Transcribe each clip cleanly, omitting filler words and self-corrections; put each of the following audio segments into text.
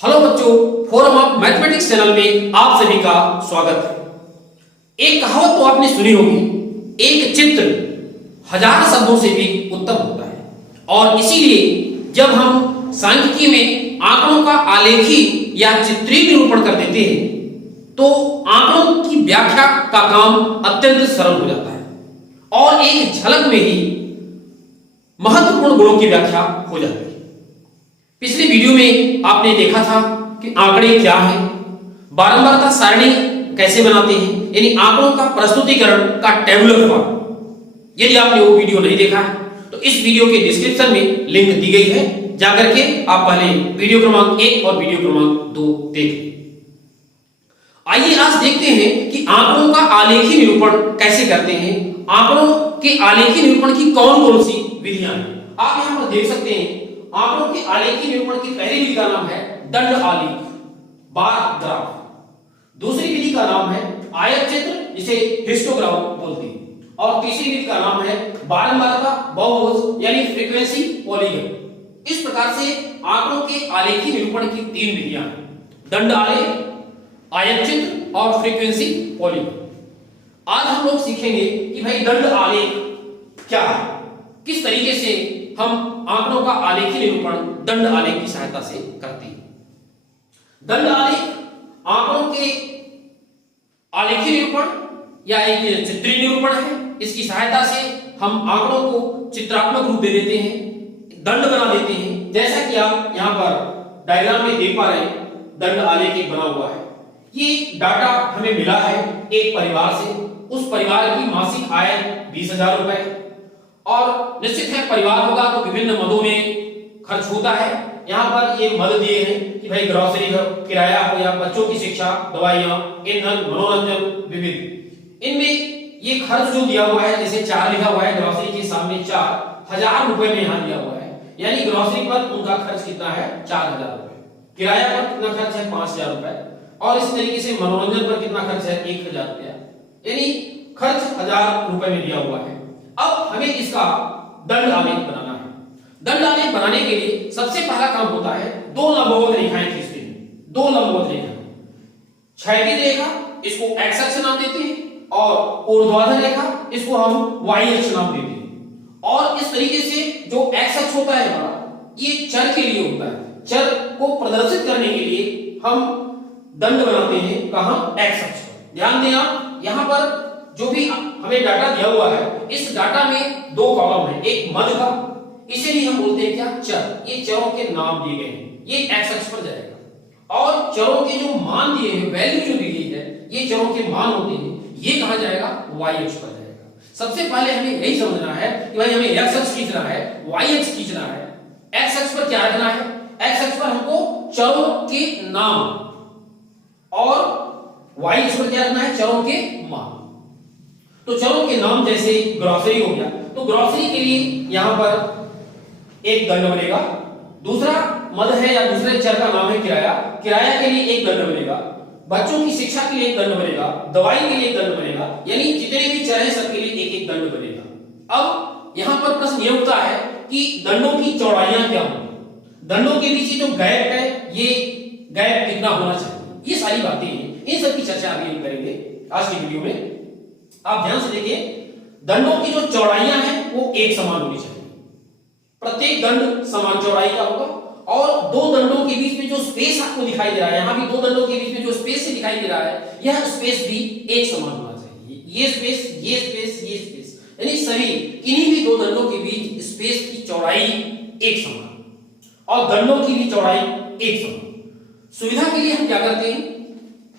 Hello बच्चों, forum of mathematics channel में आप सभी का स्वागत है। एक कहावत तो आपने सुनी होगी, एक चित्र हजार शब्दों से भी उत्तम होता है। और इसीलिए जब हम सांख्यिकी में आंकड़ों का आलेखी या चित्रीय निरूपण कर देते हैं तो आंकड़ों की व्याख्या का काम अत्यंत सरल हो जाता है और एक झलक में ही महत्वपूर्ण गुणों की व्याख्या हो जाती है। पिछले वीडियो में आपने देखा था कि आंकड़े क्या है, बारंबारता सारणी कैसे बनाते हैं, यानी आंकड़ों का प्रस्तुतिकरण का टेबुलर फॉर्म। यदि आपने वो वीडियो नहीं देखा है तो इस वीडियो के डिस्क्रिप्शन में लिंक दी गई है, जाकर के आप पहले वीडियो क्रमांक 1 और वीडियो क्रमांक 2 देखें। आइए आज देखते हैं कि आंकड़ों का आलेखी निरूपण कैसे करते हैं, आंकड़ों के आलेखी निरूपण की कौन कौन सी विधियां हैं। आप यहां पर देख सकते हैं आंकड़ों के आलेखी निरूपण की पहली विधि का नाम है दंड आलेख, बार ग्राफ। दूसरी विधि का नाम है आयत चित्र, जिसे हिस्टोग्राम बोलते हैं। और तीसरी विधि का नाम है बारंबारता बहुभुज यानी फ्रीक्वेंसी पॉलीगन। इस प्रकार से आंकड़ों के आलेखी निरूपण की तीन विधियां हैं, दंड आलेख, आयत चित्र और फ्रीक्वेंसी पॉलीगन। आज हम लोग सीखेंगे कि भाई दंड आलेख क्या है, किस तरीके से हम आंकड़ों का आलेखी निरूपण दंड आलेख की सहायता से करते हैं। दंड आलेख आंकड़ों के आलेखी निरूपण या एक चित्रीय निरूपण है। इसकी सहायता से हम आंकड़ों को चित्रात्मक रूप दे देते हैं, दंड बना देते हैं। जैसा कि आप यहां पर डायग्राम में देख पा रहे हैं, दंड आलेख एक बना हुआ है। ये डाटा हमें मिला है एक परिवार से। उस परिवार की मासिक आय 20,000 रुपए और निश्चित है परिवार होगा तो विभिन्न मदों में खर्च होता है। यहाँ पर ये मद दिए हैं कि भाई ग्रोसरी हो, किराया हो या बच्चों की शिक्षा, दवाइयाँ, ईंधन, मनोरंजन, विविध। इनमें ये खर्च जो दिया हुआ है, जैसे 4 लिखा हुआ है, ग्रोसरी के सामने 4,000 रुपए में यहाँ दिया हुआ है, यानी ग्रोसरी पर उनका खर्च कितना है 4,000 रुपए। किराया पर कितना खर्च है 5,000 रुपए और इस तरीके से मनोरंजन पर कितना खर्च है 1,000 रुपया, यानी खर्च 1,000 रुपए में दिया हुआ है। अब हमें इसका दंड आलेख बनाना है। दंड आलेख बनाने के लिए सबसे पहला काम होता है दो लंबवत रेखाएं खींचते हैं। दो लंबवत रेखा, क्षैतिज रेखा इसको एक्स अक्ष नाम देते हैं और ऊर्ध्वाधर रेखा इसको हम वाई अक्ष नाम देते हैं। और इस तरीके से जो एक्स अक्ष होता है हमारा, ये चर के लिए होता है। चर को प्रदर्शित करने के लिए हम दंड बनाते हैं कहां, एक्स अक्ष पर। ध्यान दें आप, यहां पर जो भी हमें डाटा दिया हुआ है, इस डाटा में दो कॉलम है, एक मध्य का, इसे भी हम बोलते हैं क्या, चर। ये चरों के नाम दिए गए हैं, ये एक्स अक्ष पर जाएगा। और चरों के जो मान दिए हैं, वैल्यू जो दी गई है, ये चरों के मान होते हैं, ये कहां जाएगा, वाई अक्ष पर जाएगा। सबसे पहले हमें यही समझना है कि भाई हमें एक्स अक्ष खींचना है, वाई अक्ष खींचना है। एक्स अक्ष पर क्या रखना है, एक्स अक्ष पर हमको चरों के नाम और वाई अक्ष पर क्या रखना है, चरों के मान। तो चरों के नाम जैसे ग्रोसरी हो गया, तो ग्रोसरी के लिए यहां पर एक दंड बनेगा। दूसरा मद है या दूसरे चर का नाम है किराया, किराया के लिए एक दंड बनेगा। बच्चों की शिक्षा के लिए एक दंड बनेगा, दवाई के लिए एक दंड बनेगा, यानी जितने भी चर हैं सबके लिए एक एक दंड बनेगा। अब यहां पर प्रश्न यह उठता है कि दंडों की चौड़ाइयां क्या होंगी, दंडों के बीच जो गैप है ये गैप कितना होना चाहिए, ये सारी बातें हैं। इन सब की चर्चा अभी हम करेंगे आज की वीडियो में। आप ध्यान से देखिए, दंडों की जो चौड़ाइयां हैं वो एक समान होनी चाहिए, प्रत्येक दंड समान चौड़ाई का होगा। और दो दंडों के बीच में जो स्पेस आपको दिखाई दे रहा है, यहां भी दो दंडों के बीच में जो स्पेस से दिखाई दे रहा है, यह स्पेस भी एक समान होना चाहिए। ये स्पेस, ये स्पेस, ये स्पेस, यानी सभी किन्हीं भी दो दंडों के बीच स्पेस की चौड़ाई एक समान और दंडों की भी चौड़ाई एक समान। सुविधा के लिए हम क्या करते हैं,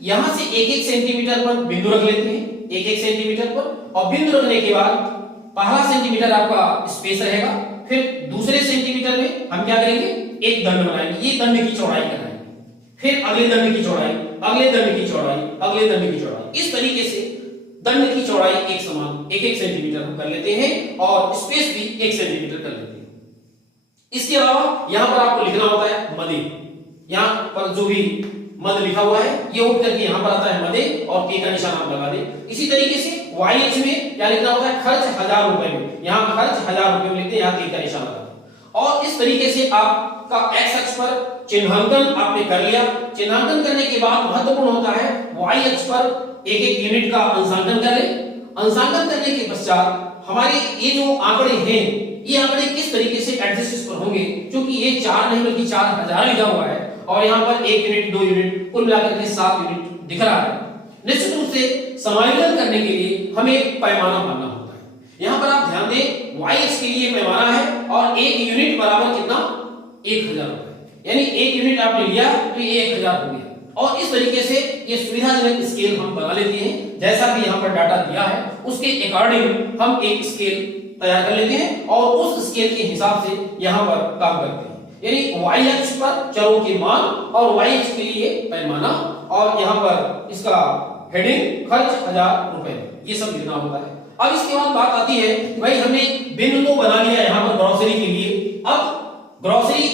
यहां से 1-1 सेंटीमीटर पर बिंदु रख लेते हैं, 1-1 सेंटीमीटर पर, और बिंदु रखने के बाद पहला सेंटीमीटर आपका स्पेस रहेगा, फिर दूसरे सेंटीमीटर में हम क्या करेंगे, एक दंड बनाएंगे, ये दंड की चौड़ाई कराएंगे, फिर अगले दंड की चौड़ाई, अगले दंड की चौड़ाई, अगले दंड की चौड़ाई। इस तरीके से दंड की चौड़ाई एक समान 1-1 सेंटीमीटर हम कर लेते हैं और स्पेस भी 1 सेंटीमीटर कर लेते हैं। इसके अलावा यहां पर आपको लिखना होता है मदे, यहां पर जो भी मद लिखा हुआ है ये उठ करके यहां पर आता है मदे और के का निशान आप लगा दें। इसी तरीके से वाई अक्ष में क्या लिखना होता है, खर्च 1,000 रुपए में, यहां खर्च 1,000 रुपए में लिखते हैं, यहां के का निशान लगा दें। और इस तरीके से आपका एक्स अक्ष पर चिन्हांकन आपने कर लिया। चिन्हांकन करने के बाद महत्वपूर्ण होता है वाई अक्ष पर एक एक यूनिट का अंशांकन कर ले। अंशांकन करने के पश्चात हमारे ये जो आंकड़े हैं, ये आंकड़े किस तरीके से एडजस्ट पर होंगे, क्योंकि ये 4 नहीं बल्कि 4000 लिखा हुआ है और यहाँ पर 1 यूनिट 2 यूनिट कुल मिलाकर के 7 यूनिट दिख रहा है। निश्चित रूप से समायोजन करने के लिए हमें पैमाना मानना होता है। यहाँ पर आप ध्यान दें y अक्ष के लिए पैमाना है और 1 यूनिट बराबर कितना 1000 रुपए, यानी 1 यूनिट आपने लिया तो ये 1000 हो गया। और इस तरीके से ये सुविधाजनक स्केल हम बना लेते हैं। जैसा भी यहाँ पर डाटा दिया है उसके अकॉर्डिंग हम एक स्केल तैयार कर लेते हैं और उस स्केल के हिसाब से यहाँ पर काम करते हैं। यानी y अक्ष पर चरों के मान और y अक्ष के लिए पैमाना और यहाँ पर इसका हेडिंग खर्च 1000 रुपए, ये सब लिखना होता है। अब इसके बाद बात आती है भाई हमने बिन तो बना लिया यहाँ पर ग्रोसरी के लिए। अब ग्रोसरी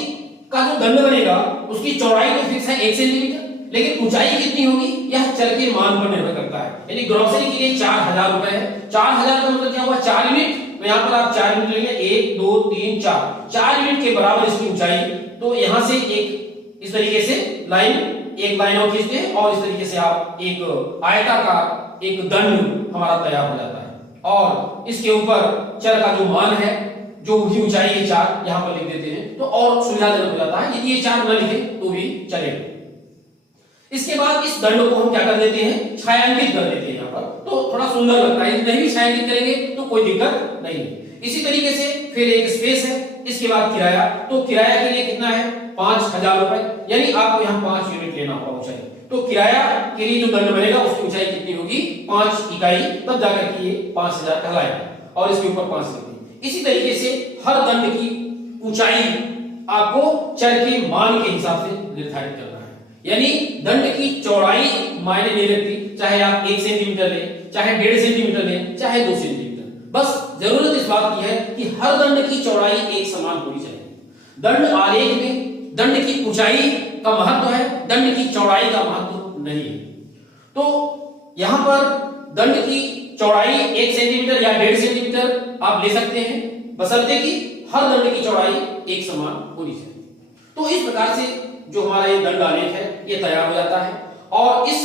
का जो दंड बनेगा उसकी चौड़ाई तो फिक्स है 1 सेंटीमीटर, लेकिन ऊंचाई कितनी होगी यह चर के मान पर निर्भर करता है। यानी ग्रोसरी के लिए 4000 रुपए है। 4000 का मतलब क्या हुआ 4 यूनिट, तो यहाँ पर आप 4 यूनिट लेंगे 1 2 3 4 यूनिट के बराबर इसकी ऊंचाई। तो यहाँ से एक इस तरीके से एक लाइन और खींचते हैं और इस तरीके से आप एक आयताकार एक दंड हमारा तैयार हो जाता है। और इसके ऊपर चर का जो मान है, जो भी ऊंचाई है 4 यहाँ पर लिख देते हैं तो और सुविधाजनक हो जाता है। यदि ये 4 न लिखे तो भी चलेगा। इसके बाद इस दंड को हम क्या कर देते हैं छायांकित कर देते हैं यहाँ पर, तो थोड़ा सुंदर लगता है। नहीं भी छायांकित करेंगे तो कोई दिक्कत नहीं। इसी तरीके से फिर एक स्पेस है, इसके बाद किराया। तो किराया के लिए कितना है 5000 रुपए, यानी आपको यहाँ 5 यूनिट लेना होगा ऊंचाई। तो किराया के लिए जो दंड बनेगा उसकी ऊंचाई कितनी होगी 5 इकाई, तब जाकर के ये 5000 कहलाएगा और इसके ऊपर 5 लिखिए। इसी तरीके से हर दंड की ऊंचाई आपको चर के मान के हिसाब से निर्धारित करना है। यानी दंड की चौड़ाई मायने नहीं रखती, चाहे आप 1 सेंटीमीटर लें, चाहे 1.5 सेंटीमीटर लें, चाहे 2 सेंटीमीटर। बस जरूरत इस बात की है कि हर दंड की चौड़ाई एक समान होनी चाहिए। दंड आलेख में दंड की ऊंचाई का महत्व है, दंड की चौड़ाई का महत्व नहीं है। तो यहां पर दंड की चौड़ाई 1 सेंटीमीटर या 1.5 सेंटीमीटर आप ले सकते हैं, बशर्ते कि हर दंड की चौड़ाई एक समान होनी चाहिए। तो इस प्रकार से जो हमारा ये दंड आलेख है ये तैयार हो जाता है और इस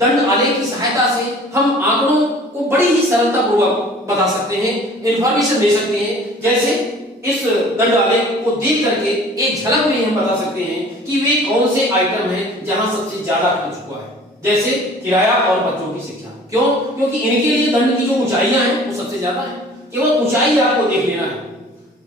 दंड आलेख की सहायता से हम आंकड़ों को बड़ी ही सरलता पूर्वक बता सकते हैं, इंफॉर्मेशन दे सकते हैं। जैसे इस दंड आलेख को देख करके एक झलक में हम बता सकते हैं कि वे कौन से आइटम हैं जहां सबसे ज्यादा खर्च हुआ है, जैसे किराया और बच्चों की शिक्षा। क्यों? क्योंकि इनके लिए दंड की जो ऊंचाइयां हैं वो सबसे ज्यादा है। केवल ऊंचाई आपको देख लेना है,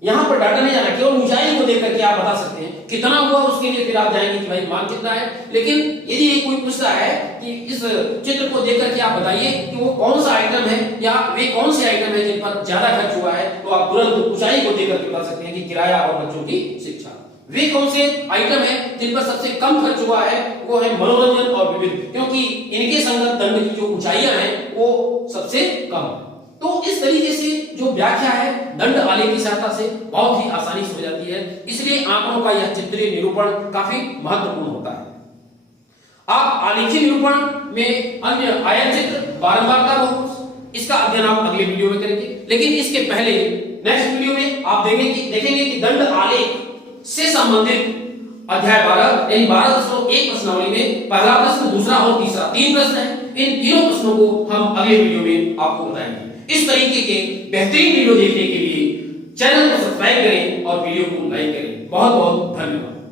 यहां पर डाटा नहीं जाना, केवल ऊंचाई को देख करके आप बता सकते हैं कितना हुआ। उसके लिए फिर आप जाएंगे कि भाई मान कितना है। लेकिन यदि कोई पूछता है कि इस चित्र को देख करके आप बताइए कि वो कौन सा आइटम है या वे कौन से आइटम है जिन पर ज्यादा खर्च हुआ है, तो आप तुरंत ऊंचाई को देख करके बता सकते हैं कि किराया और बच्चों की शिक्षा। वे कौन से आइटम है जिन पर सबसे कम खर्च हुआ है, वो है मनोरंजन और विविध, क्योंकि इनके संगत दंड की जो ऊंचाइयां हैं वो सबसे कम है। तो इस तरीके से जो व्याख्या है दंड आलेख की सहायता से बहुत ही आसानी से हो जाती है। इसलिए आंकड़ों का यह चित्रीय निरूपण काफी महत्वपूर्ण होता है। आप आलेखीय निरूपण में अन्य आयत चित्र, बारंबारता बहुभुज, इसका अध्ययन आप अगले वीडियो में करेंगे। लेकिन इसके पहले नेक्स्ट वीडियो में आप देखेंगे कि दंड आलेख से संबंधित अध्याय 12 यानी 12.1 प्रश्नावली में पहला प्रश्न, दूसरा और तीसरा 3 प्रश्न है। इन तीनों प्रश्नों को हम अगले वीडियो में आपको बताएंगे। इस तरीके के बेहतरीन वीडियो देखने के लिए चैनल को सब्सक्राइब करें और वीडियो को लाइक करें। बहुत बहुत धन्यवाद।